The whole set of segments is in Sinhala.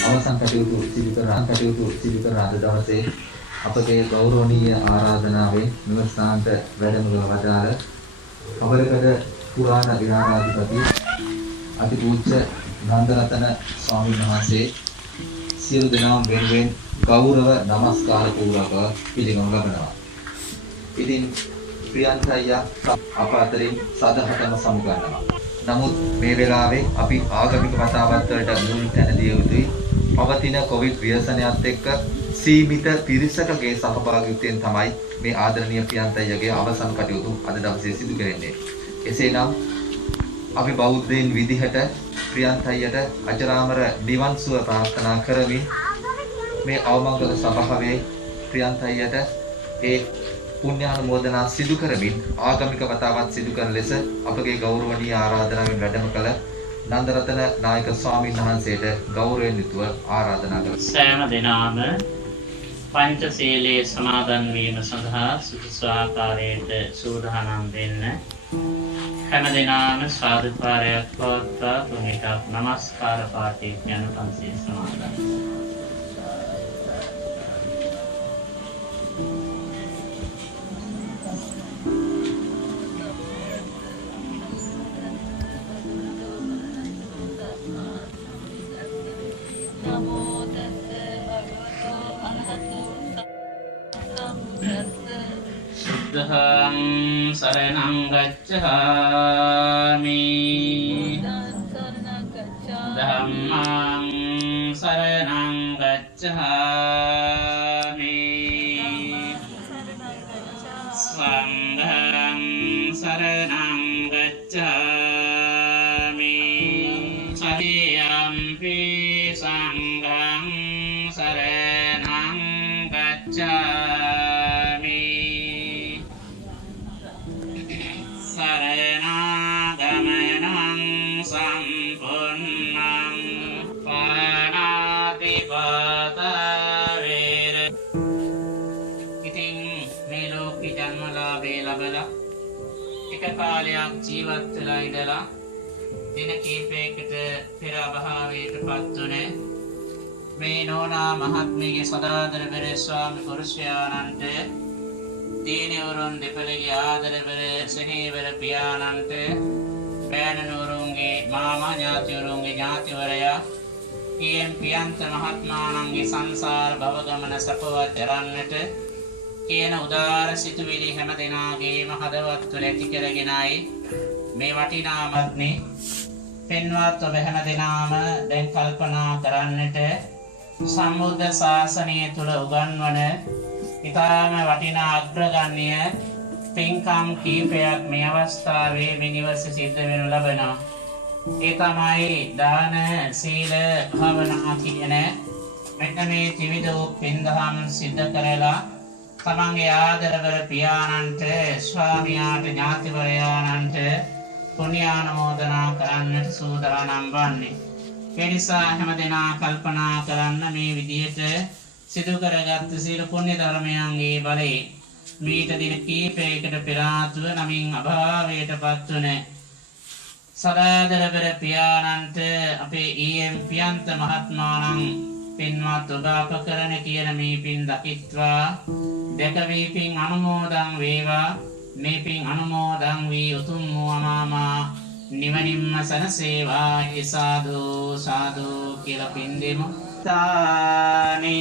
අවසන් කටයුතු සිදු කරන අද දවසේ අපගේ ගෞරවනීය ආරාධනාවෙන් මෙම ස්ථානට වැඩම කළ වදාළ කවරකඩ පුරාණ විහාරාධිපති අතිපූජ්‍ය නන්දරතන ස්වාමීන් වහන්සේ සියලු දෙනාම වෙනුවෙන් ගෞරව නමස්කාර පූර්වක පිළිගනු ලබනවා. ඉතින් ප්‍රියන්ත අයියා අප අතරින් සදහටම සමුගන්නවා. නමුත් මේ වෙලාවේ අපි ආගමික වතාවත් වලට මුල් තැන දිය යුතුයි. පවතින කොවිඩ් ව්‍යසනයත් එක්ක සීමිත පිරිසකගේ සහභාගීත්වයෙන් තමයි මේ ආදරණීය ප්‍රියන්ත අයියාගේ අවසන් කටයුතු අද දවසේ සිදු කරන්නේ. එසේනම් අපි බෞද්ධයින් විදිහට ප්‍රියන්ත අයියට අජරාමර නිවන් සුව ප්‍රාර්ථනා කරමින් මේ අවමංගල සභාවේ ප්‍රියන්ත අයියට ඒ පුණ්‍යානුමෝදනා සිදු කරමින් ආගමික වතාවත් සිදු කරන ලෙස අපගේ ගෞරවනීය ආරාධනාවෙන් වැඩම කළ නන්දරතන නායක ස්වාමීන් වහන්සේට ගෞරවයෙන් යුතුව ආරාධනා කරමි. සෑම දිනම පංචශීලයේ සමාදන් වීම සඳහා සුදුසු ආකාරයට සූදානම් වෙන්න හැම දිනම සාදුකාරයක් පවත්වා තුන්විතක් නමස්කාර පාඨය කියන පංචශීල සමාදන්. Buddham saranam gacchami ධම්මං සරණං ගච්ඡාමි සංඝං සරණං ගච්ඡාමි සතියම්පි සංඝං සරණං ගච්ඡාමි සරණාගමනං සම්පුන්නං පාණාතිපාතා වේර. ඉතින් මේ ලෝකේ ජන්මලාභේ ලැබලා එක කාලයක් ජීවත් වෙලා ඉඳලා දින කිහිපයකට පෙර අභාවයට පත් වුණේ මේ නෝනා මහත්මියගේ සදාදර පෙර ස්වාමි පුරුෂයාණන්ට දීනවරුන් දෙපළගේ ආදරවර සෙනෙහවර පියාණන්ට පෑණනුවරුන්ගේ මාමා ඥාතිවරුන්ගේ ඥාතිවරයා ඊයන් පියන්ත මහත්මාණන්ගේ සංසාර භව ගමන සපවත් කරන්නට කියන උදාර සිතුවිලි හැම දෙනාගේම හදවත් තුළ ඇති කරගෙනයි මේ වටිනා මත්නේ පෙන්වත් ඔබ හැම දෙනාම දැන් කල්පනා කරන්නට සම්බුද්ධ ශාසනය තුළ උගන්වන ඉතාම වටිනා අග්‍රගණ්‍ය පින්කම් කීපයක් මේ අවස්ථාවේ මේ නිවස සිද්ධ වෙනු ලබනවා. ඒ තමයි දාන සීල භාවනා කියන මෙන්න මේ ත්‍රිවිධ වූ පින්දහම් සිද්ධ කරලා තමන්ගේ ආදරවර පියාණන්ට ස්වාමියාට ඥාතිවරයාණන්ට පුණ්‍යානුමෝදනා කරන්නට සූදානම් වන්නේ. ඒ නිසා හැම දෙනා කල්පනා කරන්න මේ විදිහට සිදු කරගත් සීල පුණ්‍ය ධර්මයන්ගේ බලයෙන් මීට දින කීපයකට පෙර ආතුව නමින් අභාවයට පත් වන සදාදරවර පියාණන්ට අපේ ඊ.එම්. පියන්ත මහත්මාණන් පින්වත් ඔබ අප කරන කියන මේ පින් දකිත්වා දැක වී පින් අනුමෝදන් වේවා. මේ පින් අනුමෝදන් වී උතුම් වූ අමාමා නිවනින්ම සනසේවා. සාදු සාදු කියලා පින් දෙමු. තානි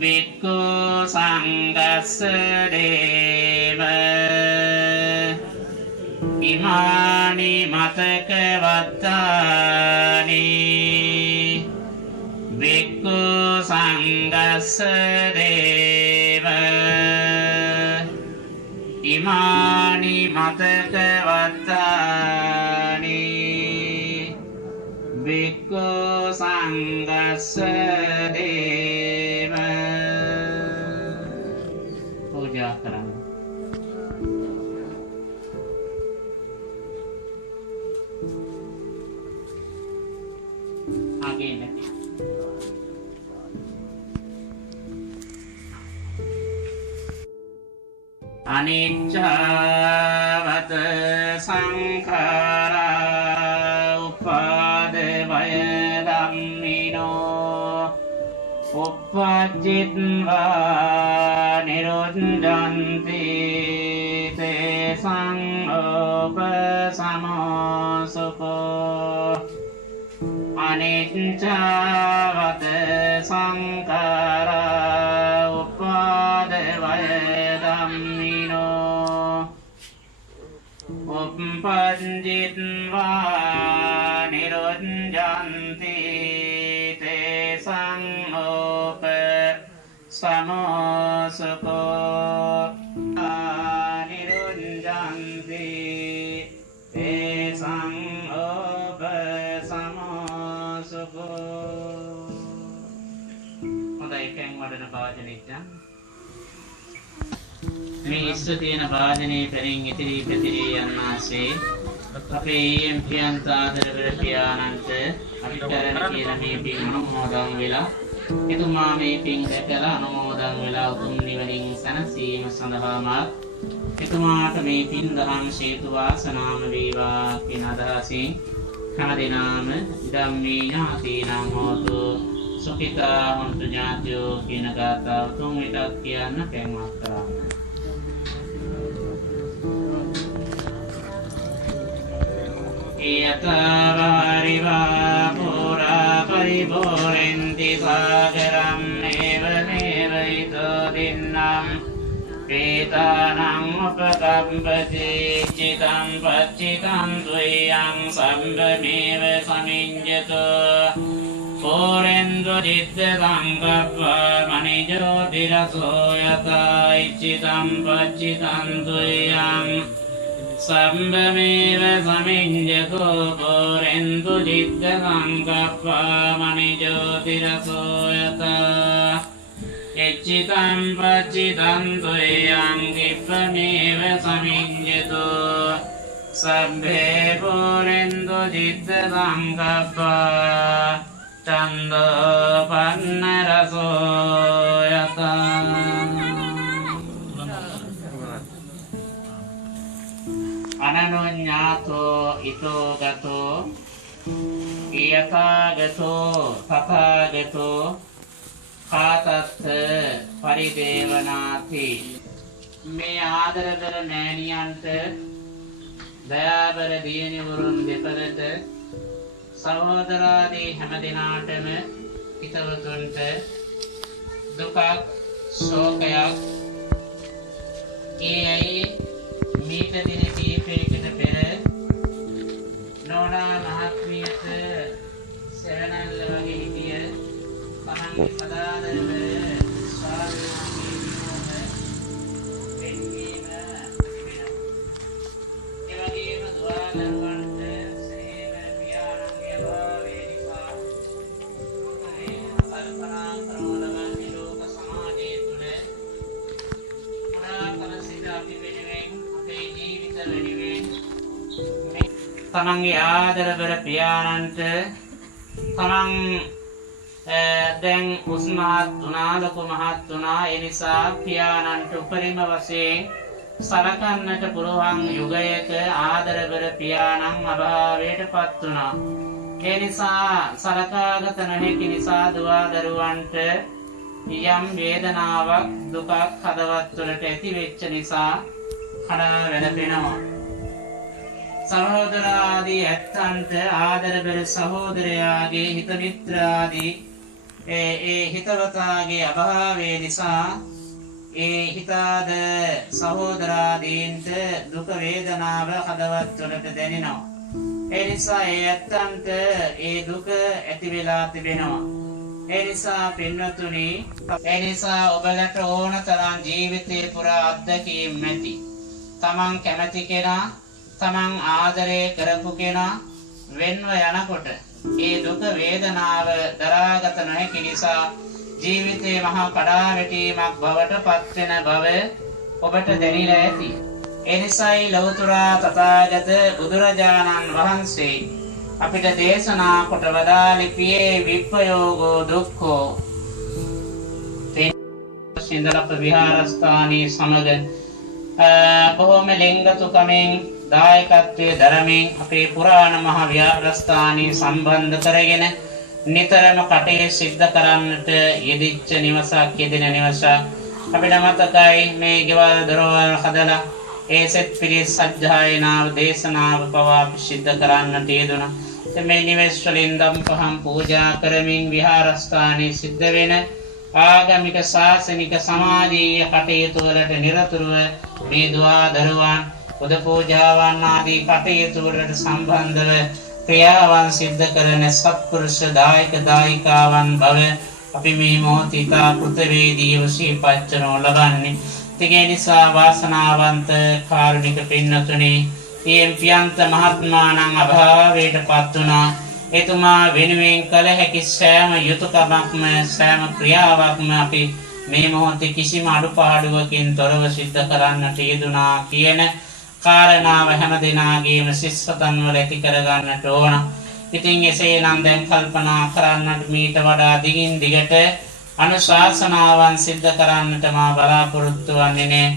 වික්ඛු සංඝස්ස දේව ඉමානි මතක වත්තානි වික්ඛු සංඝස්ස දේව ඉමානි මතක වත්තානි වික්ඛු සංඝස්ස දේව. පූජා කරන්න. ආගේ නැති අනිච්චවත සංඛාරා උපාදවය ධම්මිනෝ උප්පජ්ජිත්වා නිරොද්ධන්ති තේසං උපසමෝසුකෝ. අනිච්චවත සංඛාරා උපාදවය ධම්මිනෝ උප්පජ්ජිත්වා නිරොද්ධන්ති තේසං උපසමෝසුකෝ. නිරොද්ධන්ති තේසං උපසමෝසුකෝ. හොඳයි කැන් වඩන භාජනෙට මේ ඉස්ස තියෙන භාජනයේ පෙරින් ඉතිරි පැතිරී යන්නාසේ අපේ ඊ.එම්. පියන්ත ආදරවර පියාණන්ට අපි කරන කියන මේ පින් අනුමෝදන් වෙලා එතුමා මේ පින් දැකලා අනුමෝදන් වෙලා උතුම් නිවනින් සැනසීම සඳහාම එතුමාට මේ පින් දහම් හේතු වාසනාම වේවා කියන අදහසින් හැම දිනම ධම්මේ ඥාතිනම් හෝතු සුඛිතා හොන්තු ඥාතියෝ කියන ගාථාව තුන් විටක් කියන්න කැමැත් කරන්න. යතවාරිවා පුරා පරිපූර්ණන්ති සාගරම් නේව නේව ඊතෝ දින්නම් පීතානං නෝපකම්පති චිතං පච්චිතං ද්වයං සම්බමේව සමිඤ්ඤතෝ පෝරෙන්දු චිත්ත සංකප්පා මනිජෝතිරසෝ යතයි චිතං පච්චිතං ද්වයං සම්බමේව සමිඤ්ඤතෝ පෝරෙන්දු චිත්ත සංකප්පා මනිජෝතිරසෝ යතයි එච්චිතං පච්චිතං ද්වයං කිප්පමේව සමිඤ්ඤතෝ සබ්බේ පෝරෙන්දු චිත්ත සංකප්පා චන්දෝ පන්න රසෝ යතං අනනොඤ්ඤාතෝ ඊතෝ ගතෝ යථාගතෝ තථාගතෝ කාතස්ස පරිදේවනාති මේ ආදරකර මෑණියන්ට දයාබර දියණිවරුන් දෙපළට සහෝදරාදී හැම දිනාටම හිතවතුන්ට දුකක් ශෝකයක් ඒයි මීට දින කීපයකට පෙර නෝනා මහත්මියට සෙවණැල්ල වගේ හිටිය තමන්ගේ සදාදරව ස්වාමීන්ගේ විනෝද වෙන්වීම තිබෙනවා. ඒ වගේම දුවදරුවන්ට සේව පියාණන්ගේ අභාවය නිසා කල්පනා කරන ලබන්නේ ලෝක සමාජය තුළ පුරාතන සිට අපි වෙනුවෙන් අපේ ජීවිත වෙනුවෙන් තමන්ගේ ආදරබර පියාණන්ට තමන් දැන් උස්මහත් වුණා ලොකු මහත් වුණා ඒ නිසා පියාණන්ට උපරිම වශයෙන් සලකන්නට පුළුවන් යුගයක ආදරබර පියාණන් අභාවයට පත් වුණා. ඒ නිසා සලකාගත නොහැකි නිසා දුවදරුවන්ට යම් වේදනාවක් දුකක් හදවත් තුළට ඇති වෙච්ච නිසා කඩා වැළපෙනවා. සහෝදරාදී ඇත්තන්ට ආදරබර සහෝදරයාගේ හිත මිත්‍රාදී ඒ හිතවතාගේ අභාවය නිසා ඒ හිතාද සහෝදරාදීන්ට දුක වේදනාව හදවත් තුළට දැනෙනවා. ඒ නිසා ඒ ඇත්තන්ට ඒ දුක ඇති වෙලා තිබෙනවා. ඒ නිසා පින්වතුනි, ඒ නිසා ඔබලට ඕන තරම් ජීවිතේ පුරා අත්දැකීම් ඇති. තමන් කැමති කෙනා, තමන් ආදරය කරපු කෙනා වෙන්ව යනකොට ඒ දුක වේදනාව දරාගත නොහැකි නිසා ජීවිතේ මහා කඩාවැටීමක් බවට පත්වෙන බව ඔබට දැනීලා ඇති. ඒ නිසායි ලෞතර තථාගත බුදුරජාණන් වහන්සේ අපිට දේශනා කොට වදාළේ පියේ විප්පයෝගෝ දුක්ඛෝ සින්දලප විහාරස්ථානී සමග බොහොම ලිංගතුකමෙන් දායකත්වයේ දරමින් අපේ පුරාණ මහ විහාරස්ථානී සම්බන්ධ කරගෙන නිතරම කටේ සිද්ධ කරන්නට යෙදිච්ච නිවසක් යෙදෙන නිවසක් අපිට මතකයි. මේ ගෙවල් දොරවල් හදලා ඒ සෙත් පිරිස් සජ්ජායනාව දේශනාව පවා සිද්ධ කරන්නට යෙදුණා. මේ නිවෙස් වලින් දම් පහම් පූජා කරමින් විහාරස්ථානයේ සිද්ධ වෙන ආගමික ශාසනික සමාජීය කටයුතු වලට නිරතුරුව මේ දුවා දරුවන් පුද පූජාවන් ආදී කටයුතු වලට සම්බන්ධව ක්‍රියාවන් සිද්ධ කරන සත්පුරුෂ දායක දායිකාවන් බව අපි මේ මොහොතේ තා කෘතවේදීව සිහිපත් කරනු ලබන්නේ. ඒ නිසා වාසනාවන්ත කාරුණික පින්නතුනි, පියන්ත මහත්මාණන් අභාවයට පත් වුණා. එතුමා වෙනුවෙන් කළ හැකි සෑම යුතුයකමක්ම සෑම ක්‍රියාවක්ම අපි මේ මොහොතේ කිසිම අඩුපාඩුවකින් තොරව සිද්ධ කරන්නට යෙදුණා කියන කාරණාව හැම දිනාගේම සිස්සතන් වල ඇති කරගන්නට ඕන. ඉතින් එසේනම් දැන් කල්පනා කරන්නට මීට වඩා දිගින් දිගට අනුශාසනාවන් සිද්ධ කරන්නට මා බලාපොරොත්තු වන්නේ නේ.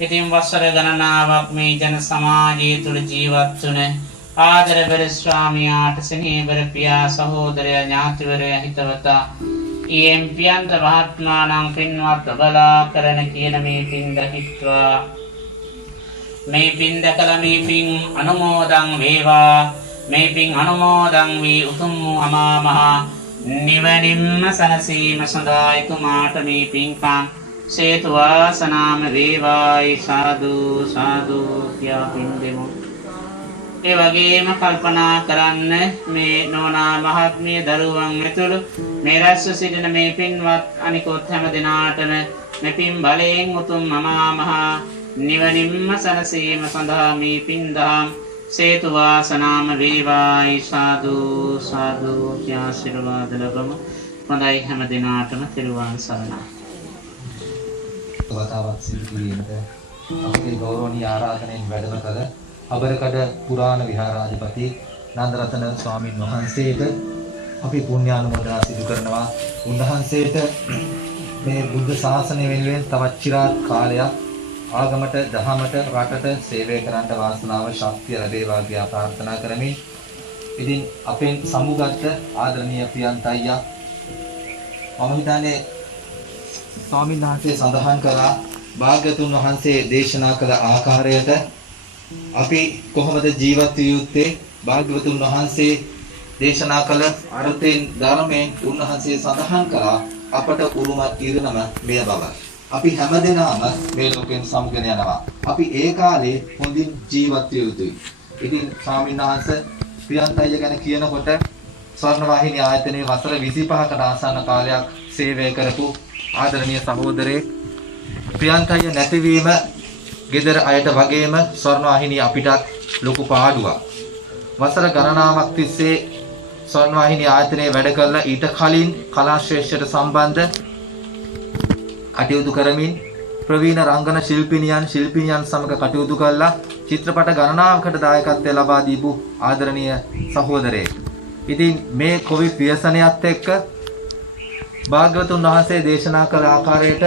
ඉතින් වසර ගණනාවක් මේ ජන සමාජය තුළ ජීවත් වුණ ආදරබර ස්වාමියාට සෙනෙහබර පියා සහෝදරයා ඥාතිවරයා හිතවතා ඊම් පියන්ත මහත්මාණන් පින්වත් ඔබලා කරන කියන මේ පින් දහිත්වා මේ පින් දැකලා මේ පින් අනුමෝදන් වේවා. මේ පින් අනුමෝදන් වී උතුම් අමා මහ නිවනින්ම සැනසීම සඳහා එතුමාට මේ පින්කම් සේතු වාසනාම වේවායි සාදු සාදු කියා පින් දෙමු. ඒ වගේම කල්පනා කරන්න මේ නෝනා මහත්මිය දරුවන් ඇතුළු මේ රැස්ව සිටින මේ පින්වත් අනිකොත් හැම දෙනාටම මේ පින් බලයෙන් උතුම් මහා මහා නිවනින්ම සැනසීම සඳහා මේ පින් දහම් සේතු වාසනාම වේවායි සාදු සාදු කියා ආශිර්වාද ලැබමු. හොඳයි හැම දිනාටම තිරුවන් සරණයි. වතාවත් සිදු කිරීමට අපගේ ගෞරවනීය ආරාධනෙන් වැඩම කළ අබරකඩ පුරාණ විහාරාධිපති නන්දරතන ස්වාමින් වහන්සේට අපි පුණ්‍යානුමෝදනා සිදු කරනවා. උන්වහන්සේට මේ බුද්ධ ශාසනය වෙනුවෙන් තවත් চিරාත් කාලයක් ආගමට දහමට රටට සේවය කරන්න වාසනාව ශක්තිය ලැබේවා කියලා ප්‍රාර්ථනා කරමින් ඉතින් අපෙන් සමුගත් ආදරණීය ප්‍රියන්ත අයියා මම හිතන්නේ ස්වාමීන් වහන්සේ සඳහන් කළා භාග්‍යතුන් වහන්සේ දේශනා කළ ආකාරයට අපි කොහොමද ජීවත් විය යුත්තේ භාග්‍යවතුන් වහන්සේ දේශනා කළ අර්ථයෙන් ධර්මයෙන් උන්වහන්සේ සඳහන් කළා අපට උරුම ඉරණම මෙය බව. අපි හැමදෙනාම මේ ලෝකෙන් සමුගෙන යනවා. අපි ඒ කාලේ හොඳින් ජීවත් විය යුතුයි. ඉතින් ස්වාමීන් වහන්සේ ප්‍රියන්තය ගැන කියනකොට ස්වර්ණවාහිනී ආයතනයේ වසර 25කට ආසන්න කාලයක් සේවය කරපු ආදරණීය සහෝදරයෙක් ප්‍රියන්තය නැතිවීම ගෙදර අයට වගේම ස්වර්ණවාහිනී අපිටත් ලොකු පාඩුවක්. වසර ගණනාවක් තිස්සේ ස්වර්ණවාහිනී ආයතනයේ වැඩ කළා. ඊට කලින් කලා ශ්‍රේෂ්ඨයට සම්බන්ධ කටයුතු කරමින් ප්‍රවීණ රංගන ශිල්පිනියන් සමග කටයුතු කළා. චිත්‍රපට ගණනාවකට දායකත්වය ලබා දීපු ආදරණීය සහෝදරයෙක්. ඉතින් මේ කොවිඩ් ව්‍යසනයත් එක්ක භාග්‍යවතුන් වහන්සේ දේශනා කළ ආකාරයට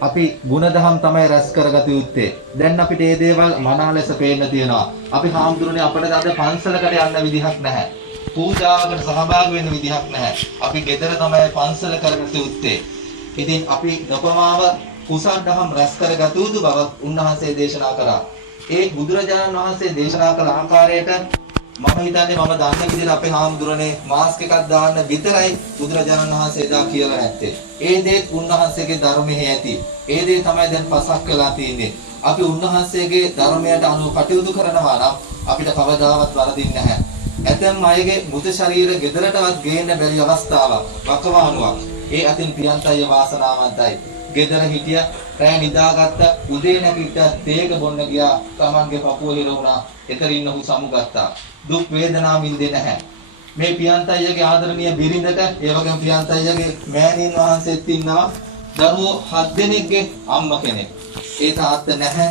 අපි ගුණධම් තමයි රැස් කරගත යුත්තේ. දැන් අපිට මේ දේවල් මනා ලෙස පේන්න තියෙනවා. අපි හාමුදුරනේ අපිට අද පන්සලකට යන්න විදිහක් නැහැ. පූජාවකට සහභාගී වෙන්න විදිහක් නැහැ. අපි ගෙදර තමයි පන්සල කරගත යුත්තේ. ඉතින් අපි දපමාව කුසල් දහම් රැස් කරගත යුතු බව උන්වහන්සේ දේශනා කළා. ඒ බුදුරජාණන් වහන්සේ දේශනා කළ ආකාරයට මම හිතන්නේ මම දන්න විදිහට අපේ හාමුදුරනේ මාස්ක් එකක් දාන්න විතරයි බුදුරජාණන් වහන්සේ එදා කියලා නැත්තේ. ඒ දේත් උන්වහන්සේගේ ධර්මයේ ඇති. ඒ දේ තමයි දැන් පසක් වෙලා තියෙන්නේ. අපි උන්වහන්සේගේ ධර්මයට අනුව කටයුතු කරනවා නම් අපිට කවදාවත් වරදින්නේ නැහැ. ඇතැම් අයගේ මృత ශරීර ගෙදරටවත් ගේන්න බැරි අවස්ථාවක් වකවානුවක්. ඒ අතින් ප්‍රියන්තය වාසනාවන්තයි. ගෙදර හිටිය රැය නිදාගත්ත උදේ නැගිට තේක බොන්න ගියා. Tamanගේ පපුව හිර වුණා. එතරින් ඔහු සමුගත්තා. දුක් වේදනා විඳින්නේ නැහැ. මේ ප්‍රියන්තයගේ ආදරණීය බිරිඳට ඒ වගේම ප්‍රියන්තයගේ මෑණියන් වහන්සේත් ඉන්නවා. දරුවෝ 7 දෙනෙක්ගේ අම්මා කෙනෙක්. ඒ තාත්තා නැහැ.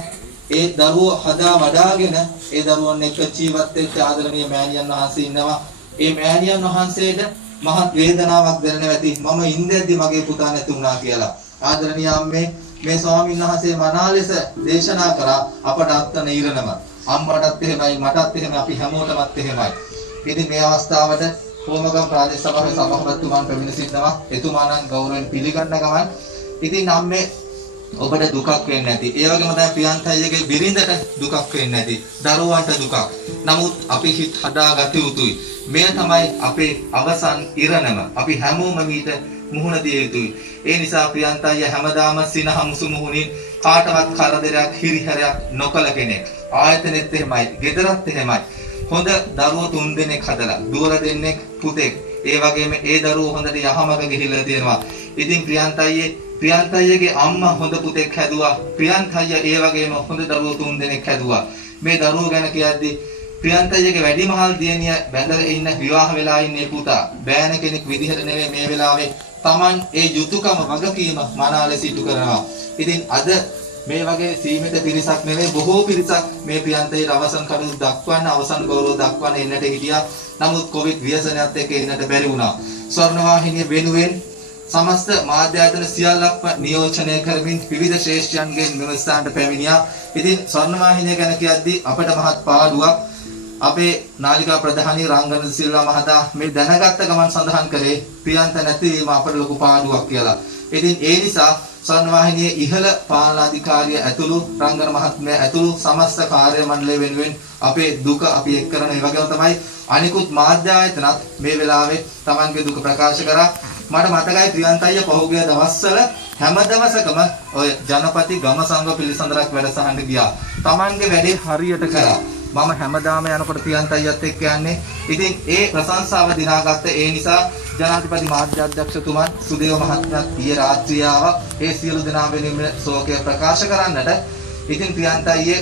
ඒ දරුවෝ හදා වඩාගෙන ඒ දරුවන් එක්ක ජීවත් වෙච්ච ආදරණීය මෑණියන් වහන්සේ ඉන්නවා. ඒ මෑණියන් වහන්සේට මහත් වේදනාවක් දැනෙනවා ඇති. මම ඉඳද්දි මගේ පුතා නැති වුණා කියලා. ආදරණීය අම්මේ මේ ස්වාමීන් වහන්සේ මනා ලෙස දේශනා කරා අපට අත්තන ඉරණම. අම්මටත් එහෙමයි මටත් එහෙමයි අපි හැමෝටමත් එහෙමයි. ඉතින් මේ අවස්ථාවට කොමගම් ප්‍රාදේශ සභාවේ සභාපතිතුමන් පැමිණ සිටිනවා. එතුමා නම් ගෞරවයෙන් පිළිගන්න ගමන් ඉතින් අම්මේ ඔබට දුකක් වෙන්නේ නැති. ඒ වගේම තමයි ප්‍රියන්තයගේ බිරිඳට දුකක් වෙන්නේ නැති. දරුවන්ට දුකක්. නමුත් අපි හිත හදාගත යුතුයි. මේ තමයි අපේ අවසන් ඉරණම. අපි හැමෝම මීට මුහුණ දිය යුතුයි. ඒ නිසා ප්‍රියන්තය හැමදාම සිනහ මුසු මුහුණින් කාටවත් කරදරයක් හිරිහැරයක් නොකළ කෙනෙක්. ආයතනෙත් එහෙමයි, ගෙදරත් එහෙමයි. හොඳ දරුවෝ 3 දෙනෙක් හදලා, දුවර දෙන්නෙක් පුතෙක්. ඒ වගේම ඒ දරුවෝ හොඳට යහමග ගිහිල්ලා තියෙනවා. ඉතින් ප්‍රියන්තයගේ අම්මා හොඳ පුතෙක් හැදුවා. ප්‍රියන්තය ඒ වගේම හොඳ දරුවෝ 3 දෙනෙක් හැදුවා. මේ දරුවෝ ගැන කියද්දී ප්‍රියන්තයගේ වැඩිමහල් දියණිය බැඳලා ඉන්න විවාහ වෙලා ඉන්නේ පුතා. බෑන කෙනෙක් විදිහට නෙවෙයි මේ වෙලාවේ Taman ඒ යුතුයකම වගකීම මනා ලෙස ඉටු කරනවා. ඉතින් අද මේ වගේ සීමිත පිරිසක් නෙවෙයි බොහෝ පිරිසක් මේ ප්‍රියන්තයේ අවසන් කටයුතු දක්වන්න අවසන් ගෞරව දක්වන්න එන්නට හිටියා. නමුත් කොවිඩ් ව්‍යසනයත් එක්ක එන්නට බැරි වුණා. ස්වර්ණවාහිනිය වෙනුවෙන් සමස්ත මාධ්‍ය ආයතන සියල්ලක්ම නියෝජනය කරමින් විවිධ ශ්‍රේෂ්ඨයන්ගෙන් මෙම ස්ථානට පැමිණියා. ඉතින් ස්වර්ණවාහිනිය ගැන කියද්දී අපට මහත් පාඩුවක්. අපේ නාලිකා ප්‍රධානී රංගන සිල්වා මහතා මේ දැනගත්ත ගමන් සඳහන් කරේ ප්‍රියන්ත නැතිවීම අපට ලොකු පාඩුවක් කියලා. ඉතින් ඒ නිසා ස්වර්ණවාහිනියේ ඉහළ පාලනාධිකාරිය ඇතුළු රංගන මහත්මයා ඇතුළු සමස්ත කාර්ය මණ්ඩලය වෙනුවෙන් අපේ දුක අපි එක් කරන ඒ වගේම තමයි අනිකුත් මාධ්‍ය ආයතනත් මේ වෙලාවේ Tamanගේ දුක ප්‍රකාශ කරා. මට මතකයි ප්‍රියන්තය පහුගිය දවස්වල හැම දවසකම ඔය ජනපති ගම සංඝ පිළිසඳරක් වැඩසටහනට ගියා. Tamanගේ වැඩේ හරියට කරා. මම හැමදාම යනකොට පියන්ත අයියත් එක්ක යන්නේ. ඉතින් ඒ ප්‍රශංසාව දිනාගත්ත ඒ නිසා ජනාධිපති මාධ්‍ය අධ්‍යක්ෂතුමන් සුදේව මහත්මයා ඊයේ රාත්‍රියේ ආවා. ඒ සියලු දෙනා වෙනුවෙන් ශෝකය ප්‍රකාශ කරන්නට. ඉතින් පියන්ත අයියේ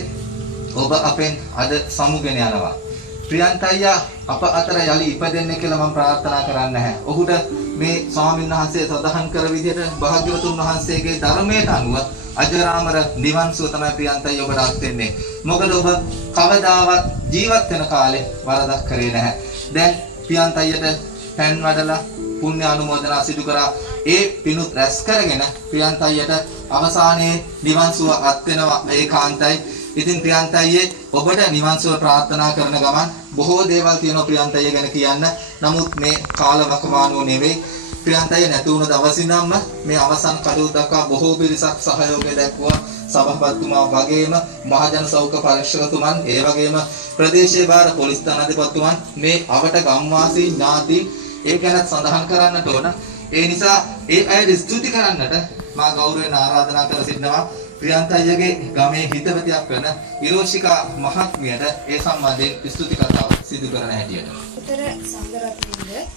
ඔබ අපෙන් අද සමුගෙන යනවා. ප්‍රියන්ත අයියා අප අතර යලි ඉපදෙන්න කියලා මම ප්‍රාර්ථනා කරන්නේ නැහැ. ඔහුට මේ ස්වාමීන් වහන්සේ සදහන් කර විදිහට භාග්‍යවතුන් වහන්සේගේ ධර්මයට අනුව අජරාමර නිවන් සුව තමයි ප්‍රියන්ත අයියා ඔබට අත් වෙන්නේ. මොකද ඔබ කවදාවත් ජීවත් වෙන කාලේ වරදක් කරේ නැහැ. දැන් ප්‍රියන්ත අයියට පෑන් වඩලා පුණ්‍ය අනුමෝදනා සිදු කරා. ඒ පිණුත් රැස් කරගෙන ප්‍රියන්ත අයියට අවසානයේ නිවන් සුව අත් වෙනවා ඒකාන්තයි. ඉතින් ප්‍රියන්ත අයියේ ඔබට නිවන් සුව ප්‍රාර්ථනා කරන ගමන් බොහෝ දේවල් තියෙනවා ප්‍රියන්ත අයිය ගැන කියන්න. නමුත් මේ කාල වකවානුව නෙවෙයි. ප්‍රියන්ත අයිය නැති වුණ දවසින් නම් මේ අවසන් කටයුතු දක්වා බොහෝ පිරිසක් සහයෝගය දැක්වුවා. සභාපතිතුමා වගේම මහජන සෞඛ්‍ය පරීක්ෂකතුමන් ඒ වගේම ප්‍රදේශීය භාර පොලිස් ස්ථානාධිපතිතුමන් මේ අවට ගම්වාසී ඥාති ඒ ගැන සඳහන් කරන්නට ඕන. ඒ නිසා ඒ අයට ස්තුති කරන්නට මා ගෞරවයෙන් ආරාධනා කර සිටිනවා. ප්‍රියන්ත අයියගේ ගමේ හිතවතියක් වෙන ඉරෝෂිකා මහත්මියට ඒ සම්බන්ධයෙන් ස්තුති කතාව සිදු කරන හැටියට. උතර සංඝරත්නයේද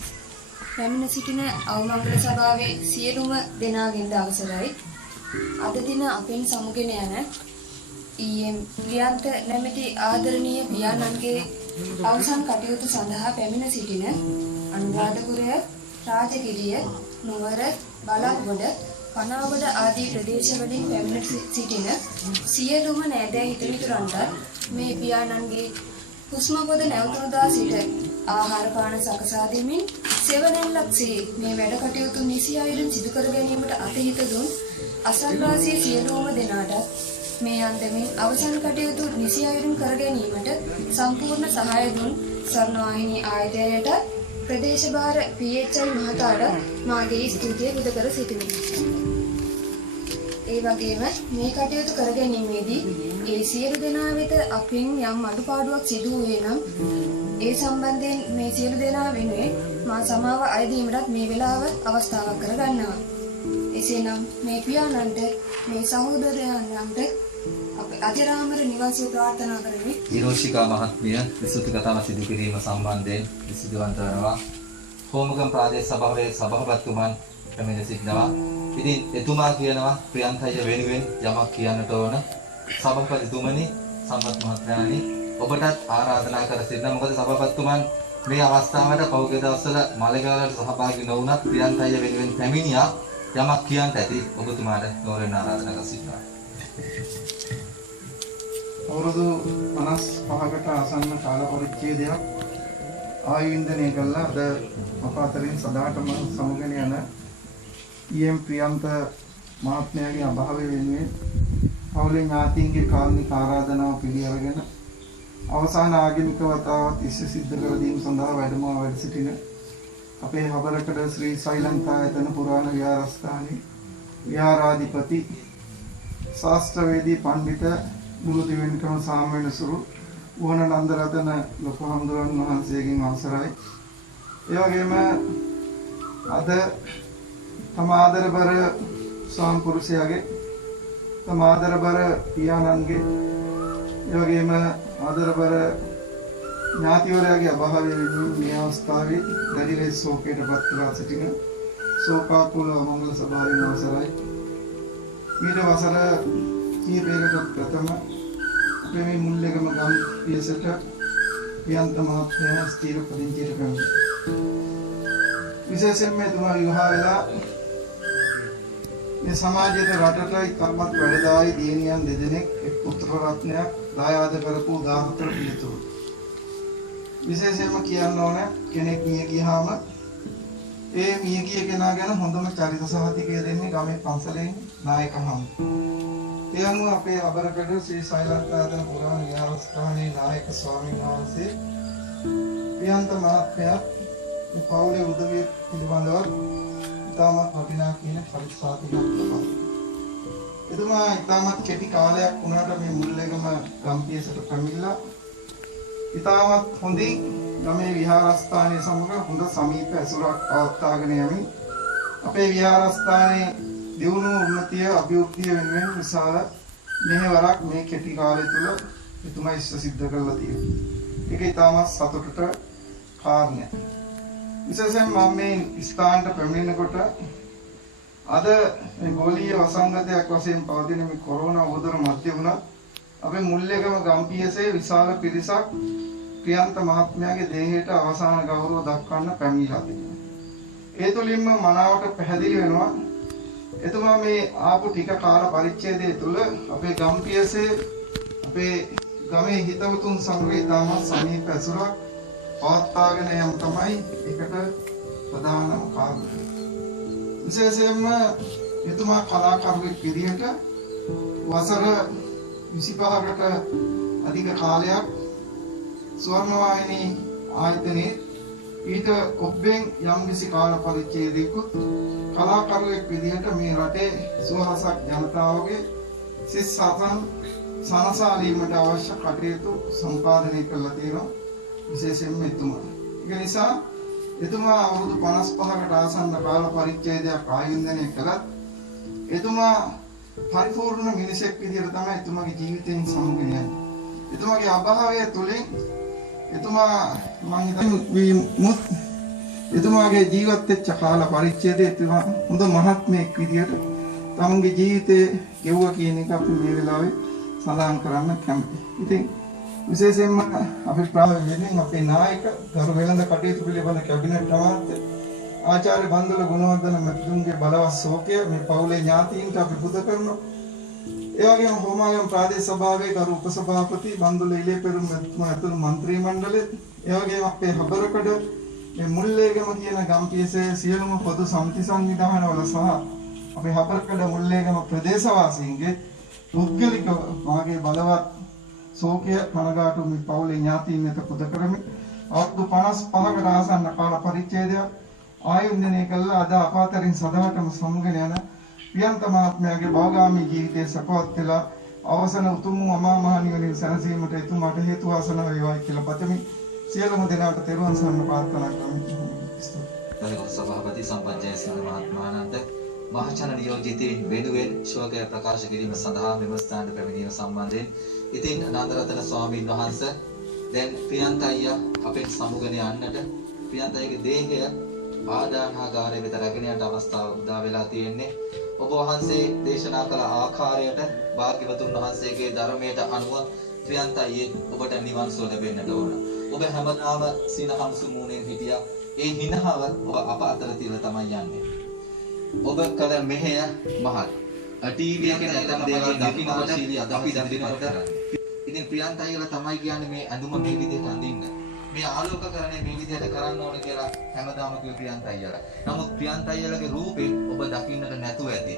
පැමිණ සිටින අවමංගල සභාවේ සියලුම දෙනාගෙන්ද අවසරයි. අද දින අපෙන් සමුගෙන යන ඊයේ ප්‍රියන්ත නැමැති ආදරණීය පියාණන්ගේ අවසන් කටයුතු සඳහා පැමිණ සිටින අනුරාධපුරය, රාජගිරිය, නුවර, බලක්ගොඩ, පනාවඩ ආදී ප්‍රදේශවලින් පැමිණ සිටින සියලුම නෑදෑ හිතමිතුරන්ට මේ පියාණන්ගේ හුස්ම පොද නැවතුණදා සිට ආහාර පාන සකසා දෙමින් සෙවණැල්ලක්සේ මේ වැඩ කටයුතු නිසි අයුරින් සිදු කර ගැනීමට අතහිත දුන් අසල්වාසී සියලුම දෙනාට මේ අන්දමින් අවසන් කටයුතු නිසි අයුරින් කර ගැනීමට සම්පූර්ණ සහාය දුන් ස්වර්ණවාහිනී ආයතනයට ප්‍රදේශ භාර PHL මහතාට මාගේ ස්තුතිය පුද කර සිටිමි. ඒ වගේම මේ කටයුතු කර ගැනීමේදී ඒ සියලු දෙනා වෙත අපින් යම් අඩුපාඩුවක් සිදු වූයේ නම් ඒ සම්බන්ධයෙන් මේ සියලු දෙනා වෙනුවෙන් මා සමාව අයදීමටත් මේ වෙලාව අවස්ථාවක් කර ගන්නවා. එසේනම් මේ පියාණන්ට මේ සහෝදරයන්ට අප අජරාමර නිවන් සුව ප්‍රාර්ථනා කරමි. ඉරෝෂිකා මහත්මිය විසුද්ධි කතාව සිදු කිරීම සම්බන්ධයෙන් විසුද්ධිවන්ත වෙනවා. හෝමගම් ප්‍රාදේශ සභාවේ සභාපතිතුමන් පැමිණ සිටිනවා. ඉතින් එතුමා කියනවා ප්‍රියන්ත අයියා වෙනුවෙන් යමක් කියන්නට ඕන. සභාපතිතුමනි, සම්පත් මහත්මයානි ඔබටත් ආරාධනා කර සිටිනවා. මොකද සභාපතිතුමන් මේ අවස්ථාවට පෞද්ගලික දවස්වල මලගාලට සහභාගී නොවුණත් ප්‍රියන්ත අයියා වෙනුවෙන් පැමිණියා. යමක් කියන්න ඇති ඔබතුමාට ගෞරවයෙන් ආරාධනා කර සිටිනවා. අවුරුදු 55කට ආසන්න කාල පරිච්ඡේදයක් ආයුන්දනය කළා. අද අප අතරින් සදාටම සමුගෙන යන ඊ.එම්. ප්‍රියන්ත මහත්මයාගේ අභාවය වෙනුවෙන් පවුලේ ඥාතීන්ගේ කාරුණික ආරාධනාව පිළිඅරගෙන අවසාන ආගමික වතාවත් ඉස්ස සිද්ධ කර දීම සඳහා වැඩ සිටින අපේ හබරකඩ ශ්‍රී ශ්‍රීලංකායතන පුරාණ විහාරස්ථානයේ විහාරාධිපති ශාස්ත්‍රවේදී පඬිත බුදුදිවෙන්කම සාමවෙනසුරු වුණ නන්දරතන ලොකු හඳුරන් වහන්සේගෙන් අවසරයි. ඒ වගේම අද තම ආදරබර ස්වාම පුරුෂයාගේ, තම ආදරබර පියාණන්ගේ, ඒ වගේම ආදරබර ඥාතිවරයාගේ අභාවය වෙනුවෙන් මේ අවස්ථාවේ දැඩි ලෙස ශෝකයට පත් කරලා සිටින ශෝකාකුල මංගල සභාවේ අවසරයි. ඊට වසර කීපයකට ප්‍රථම අපේ මේ මුල්ලේගම ගම් පියසට ප්‍රියන්ත මහත්මයා ස්ථීර පදිංචියට පැමිණි. විශේෂයෙන්ම එතුමා විවාහ වෙලා මේ සමාජයට රටට ඉතාමත් වැඩදායි දියණියන් දෙදෙනෙක් එක් පුත්‍ර රත්නයක් දායාද කරපු උදාහරණ පිළිතුරු. විශේෂයෙන්ම කියන්න ඕන කෙනෙක් මිය ගියාම ඒ මිය ගිය කෙනා ගැන හොඳම චරිත සහතිකය දෙන්නේ ගමේ පන්සලේ නායක හාමුදුරුවෝ. ඒ අනුව අපේ අබරකඩ ශ්‍රී ශෛලත්තාදන පුරාණ විහාරස්ථානයේ නායක ස්වාමීන් වහන්සේ ප්‍රියන්ත මහත්මයා මේ පවුලේ උදවිය පිළිබඳව ඉතාමත් වටිනා කියන පරිසාතිකයක් ලබා. එතුමා ඉතාමත් කෙටි කාලයක් වුණාට මේ මුල්ලේගම ගම්පියසට පැමිණලා ඉතාමත් හොඳින් ගමේ විහාරස්ථානයේ සමග හොඳ සමීප ඇසුරක් පවත්වාගෙන යමින් අපේ විහාරස්ථානයේ දියුණු උන්නතිය අභිවෘද්ධිය වෙනුවෙන් විශාල මෙහෙවරක් මේ කෙටි කාලය තුළ එතුමා ඉෂ්ට සිද්ධ කරලා තියෙනවා. ඒක ඉතාමත් සතුටට කාරණයක්. විශේෂයෙන් මම මේ ස්ථානට පැමිණෙනකොට අද මේ ගෝලීය වසංගතයක් වශයෙන් පවතින මේ කොරෝනා උවදුර මැද වුණා අපේ මුල්ලේගම ගම්පියසේ විශාල පිරිසක් ප්‍රියන්ත මහත්මයාගේ දේහයට අවසාන ගෞරව දක්වන්න පැමිණිලා තිබෙනවා. ඒ තුලින්ම මනාවට පැහැදිලි වෙනවා එතුමා මේ ආපු ටික කාල පරිච්ඡේදය තුළ අපේ ගම්පියසේ අපේ ගමේ හිතවතුන් සමග ඉතාමත් සමීප ඇසුරක් පවත්වාගෙන යම තමයි ඒකට ප්‍රධානම කාරණය. විශේෂයෙන්ම එතුමා කලාකරුවෙක් විදිහට වසර 25කට අධික කාලයක් ස්වර්ණවාහිනී ආයතනයේ ඊට ඔබෙන් යම්කිසි කාල පරිච්ඡේදයකට කලාකරුවෙක් විදිහට මේ රටේ සුවහසක් ජනතාවගේ සිත් සතන් සනසාලීමට අවශ්‍ය කටයුතු සම්පාදනය කරලා තියෙනවා විශේෂයෙන්ම එතුමා. ඒක නිසා එතුමා අවුරුදු 55කට ආසන්න කාල පරිච්ඡේදයක් ආයුධනය කළත් එතුමා පරිපූර්ණ මිනිසෙක් විදිහට තමයි එතුමාගේ ජීවිතයෙන් සමුගෙන යන්නේ. එතුමාගේ අභාවය තුළින් එතුමා මම හිතන්නේ එතුමාගේ ජීවත් වෙච්ච කාල පරිච්ඡේදයේ එතුමා හොඳ මහත්මයෙක් විදිහට තමන්ගේ ජීවිතේ ගෙවුවා කියන එක අපි මේ වෙලාවේ සඳහන් කරන්න කැමතියි. ඉතින් විශේෂයෙන්ම අපි ප්‍රායෝගිකව අපේ නායක ගරු වෙළඳ කටයුතු පිළිබඳ කැබිනට් අමාත්‍ය ආචාර්ය බන්දුල ගුණවර්ධන මැතිතුන්ගේ බලවත් ශෝකය මේ පවුලේ ඥාතීන්ට අපි පුද කරනවා. ඒ වගේම හෝමාගම ප්‍රාදේශ සභාවේ ගරු උපසභාපති බන්දුල ඉලේපෙරුම් මැතිතුමා ඇතුළු മന്ത്രി මණ්ඩලය, ඒ වගේම අපේ හබරකඩ මේ මුල්ලේගම කියන ගම්පියසේ සියලුම පොදු සමිති සංවිධානවල සහ අපේ හබරකඩ මුල්ලේගම ප්‍රදේශවාසීන්ගේ පුද්ගලික මාගේ බලවත් ශෝකය කනගාටු මේ පවුලේ ඥාතීන් වෙත පුද කරමි. අවුරුදු 55කට ආසන්න කාල පරිච්ඡේදයක් ආයුධනය කළා අද අපාතරින් සදාටම සමුගෙන යන ප්‍රියන්ත මහත්මයාගේ භවගාමී ජීවිතයේ සපවත් වෙලා අවසන උතුම් අමා මහ නිවනින් සැනසීමට එතුමාට හේතු වාසන වේවායි කියලා පතමි. සියලුම දෙනාට තෙරුවන් සරණ ප්‍රාර්ථනා කරමි. ගරු සභාපති සම්පජ්ජය සිංහ මහත්මයාණන්ට මහජන නියෝජිතයින් වෙනුවෙන් ශෝකය ප්‍රකාශ කිරීම සඳහා මෙම ස්ථානට පැමිණීම සම්බන්ධයෙන් ඉතින් නන්දරතන ස්වාමීන් වහන්සේ දැන් ප්‍රියන්ත අයියා අපෙන් සමුගෙන යන්නට ප්‍රියන්ත අයියාගේ දේහය ආදානාගාරය වෙත රැගෙන යන අවස්ථාව උදා වෙලා තියෙන්නේ. ඔබ වහන්සේ දේශනා කළ ආකාරයට භාග්‍යවතුන් වහන්සේගේ ධර්මයට අනුව ප්‍රියන්ත අයියේ ඔබට නිවන් සුව ලැබෙන්නට ඕන. ඔබ හැමදාම සිනහම්සු මූණෙන් හිටියා. ඒ හිනහව ඔබ අප අතර තියලා තමයි යන්නේ. ඔබ කල මෙහෙය මහත්. ටීවී එකේ නැත්නම් දේවල් දකින්නකොට අපි දකින්නකොට ඉතින් ප්‍රියන්ත අයියලා තමයි කියන්නේ මේ ඇඳුම මේ විදිහට අඳින්න. මේ ආලෝකකරණය මේ විදිහට කරන්න ඕන කියලා හැමදාම කිව්ව ප්‍රියන්ත අයියලා. නමුත් ප්‍රියන්ත අයියලාගේ රූපේ ඔබ දකින්නට නැතුව ඇති.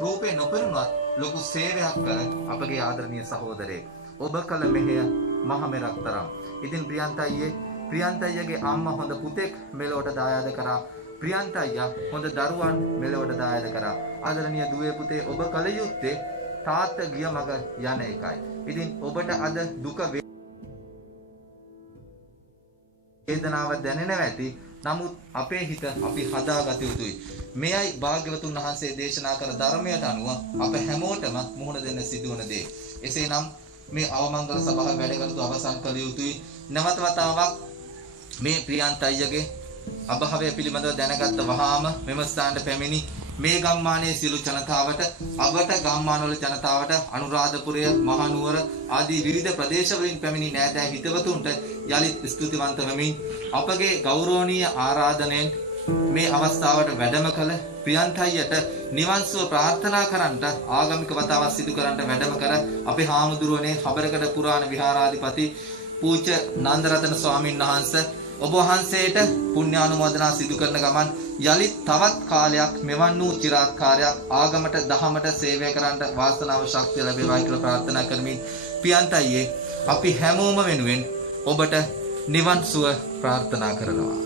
රූපේ නොපෙනුනත් ලොකු සේවයක් කළ අපගේ ආදරණීය සහෝදරයෙක්. ඔබ කල මෙහෙය මහ මෙරක් තරම්. ඉතින් ප්‍රියන්ත අයියගේ අම්මා හොඳ පුතෙක් මෙලොවට දායාද කරා. ප්‍රියන්ත අයියා හොඳ දරුවන් මෙලොවට දායාද කරා. ආදරණීය දුවේ පුතේ ඔබ කල යුත්තේ තාත්තා ගිය මග යන එකයි. ඉතින් ඔබට අද දුක වේදනාව දැනෙනවා ඇති. නමුත් අපේ හිත අපි හදාගත යුතුයි. මෙයයි භාග්‍යවතුන් වහන්සේ දේශනා කළ ධර්මයට අනුව අප හැමෝටම මුහුණ දෙන්න සිදුවන දේ. එසේනම් මේ අවමංගල සභාව වැඩ කටයුතු අවසන් කළ යුතුයි. නැවත වතාවක් මේ ප්‍රියන්ත අයියගේ අභාවය පිළිබඳව දැනගත්ත වහාම මෙම ස්ථානට පැමිණි මේ ගම්මානයේ සියලු ජනතාවට, අවට ගම්මානවල ජනතාවට, අනුරාධපුරය, මහනුවර ආදී විවිධ ප්‍රදේශවලින් පැමිණි නෑදෑ හිතවතුන්ට යලිත් ස්තුතිවන්ත වෙමින් අපගේ ගෞරවනීය ආරාධනයෙන් මේ අවස්ථාවට වැඩම කළ ප්‍රියන්ත අයියට නිවන් සුව ප්‍රාර්ථනා කරන්නට ආගමික වතාවක් සිදු කරන්නට වැඩම කර අපේ හාමුදුරුවනේ හබරකඩ පුරාණ විහාරාධිපති පූජ්‍ය නන්දරතන ස්වාමීන් වහන්සේ ඔබ වහන්සේට පුණ්‍යානුමෝදනා සිදු කරන ගමන් යලිත් තවත් කාලයක් මෙවන් වූ චිරාත් කාර්යයක් ආගමට දහමට සේවය කරන්න වාසනාව ශක්තිය ලැබේවායි කියලා ප්‍රාර්ථනා කරමින් ප්‍රියන්ත අයියේ අපි හැමෝම වෙනුවෙන් ඔබට නිවන් සුව ප්‍රාර්ථනා කරනවා.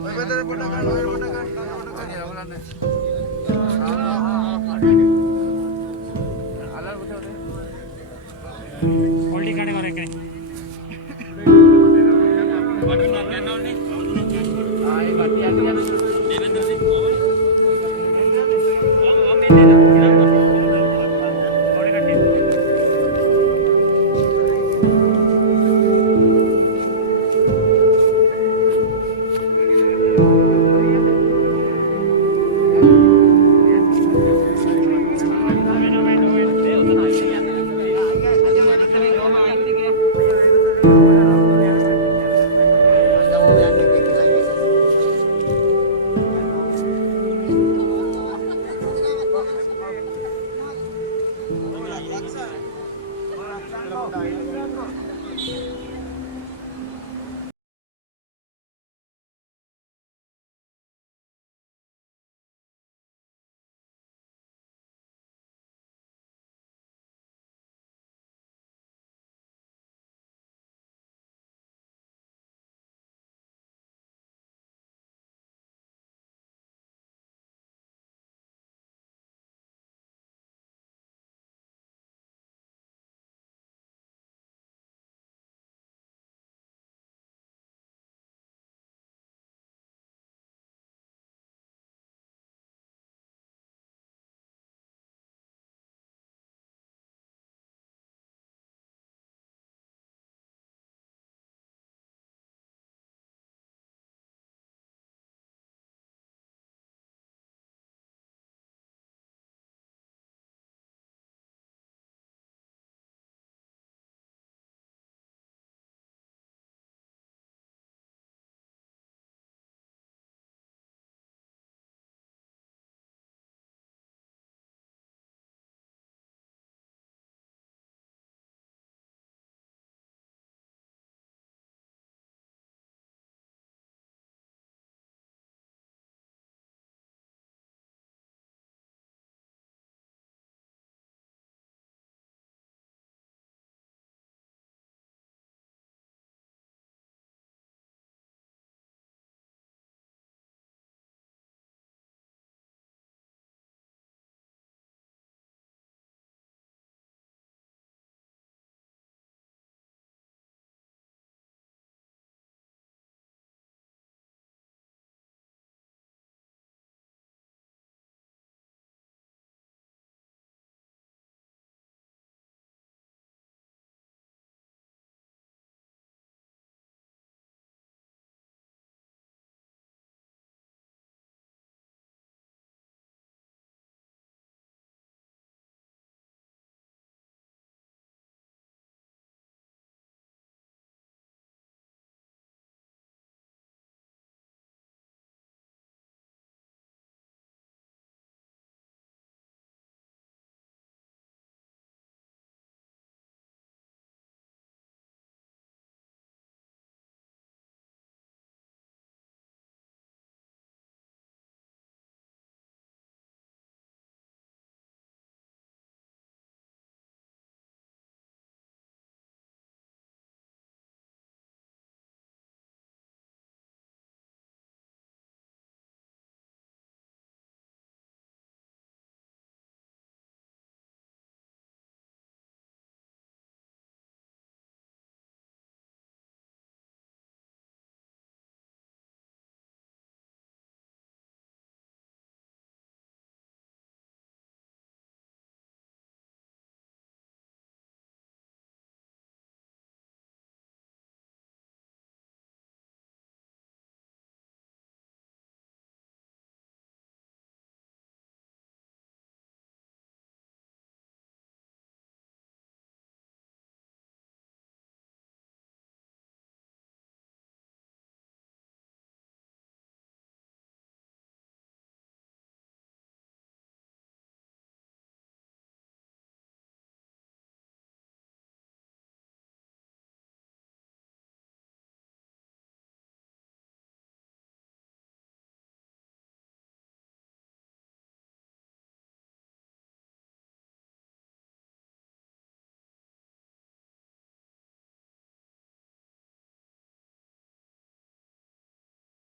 ඔය පැත්තට පොඩ්ඩක් ගන්න, ඔය පොඩ්ඩක් ගන්න.